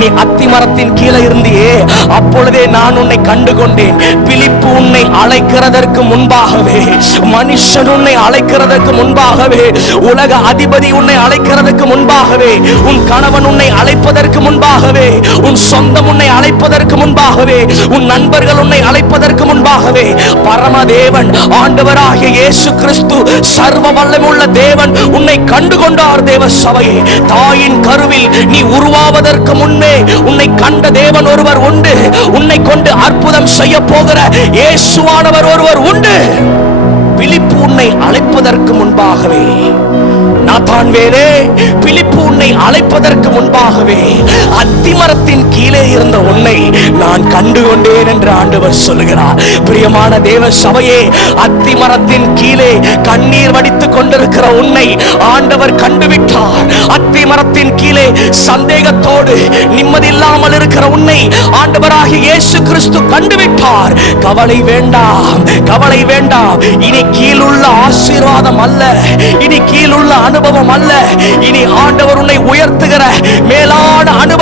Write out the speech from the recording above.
நீ அத்திமரத்தின் கீழே இருந்தியே, அப்பொழுதே நான் உன்னை கண்டு கொண்டேன். பிலிப்பு உன்னை அழைக்கிறதற்கு முன்பாகவே, மனுஷன் உன்னை அழைக்கிறதற்கு முன்பாகவே, உலக அதிபதி உன்னை அழைக்கிறதற்கு முன்பாகவே, உன் கணவன் உன்னை அழைப்பதற்கு முன்பாகவே, உன் சொந்தம் உன்னை அழைப்பதற்கு முன்பாகவே, உன் நண்பர்கள் உன்னை அழைப்பதற்கு முன்பாகவே, பரமதேவன் ஆண்டவராகிய இயேசு கிறிஸ்து சர்வ வல்லமையுள்ள தேவன் உன்னை கண்டு கொண்டார். தேவ சபையே, தாயின் கருவில் நீ உருவாவதற்கு முன்னே உன்னை கண்ட தேவன் ஒருவர் உண்டு. உன்னை கொண்டு அற்புதம் செய்ய போகிற இயேசுவானவர் ஒருவர் உண்டு. பிலிப்பு உன்னை அழைப்பதற்கு முன்பாகவே, நாத்தான்வேலே, பிலிப்பு உன்னை அழைப்பதற்கு முன்பாகவே அத்திமரத்தின் கீழே இருந்த உன்னை நான் கண்டு கொண்டேன் என்று ஆண்டவர் சொல்லுகிறார். பிரியமான தேவ சபையே, அத்திமரத்தின் கீழே கண்ணீர் வடித்துக் கொண்டிருக்கிற உன்னை ஆண்டவர் கண்டுவிட்டார். அத்திமரத்தின் கீழே சந்தேகத்தோடு நிம்மதி இல்லாமல் இருக்கிற உன்னை ஆண்டவராகிய இயேசு கிறிஸ்து கண்டுவிட்டார். கவலை வேண்டாம், கவலை வேண்டாம். இனி கீழுள்ள ஆசீர்வாதம் அல்ல, இனி கீழுள்ள அனுபவம் அல்ல, இனி ஆண்டவர் உன்னை உயர்த்துகிற மேலான அனுபவம்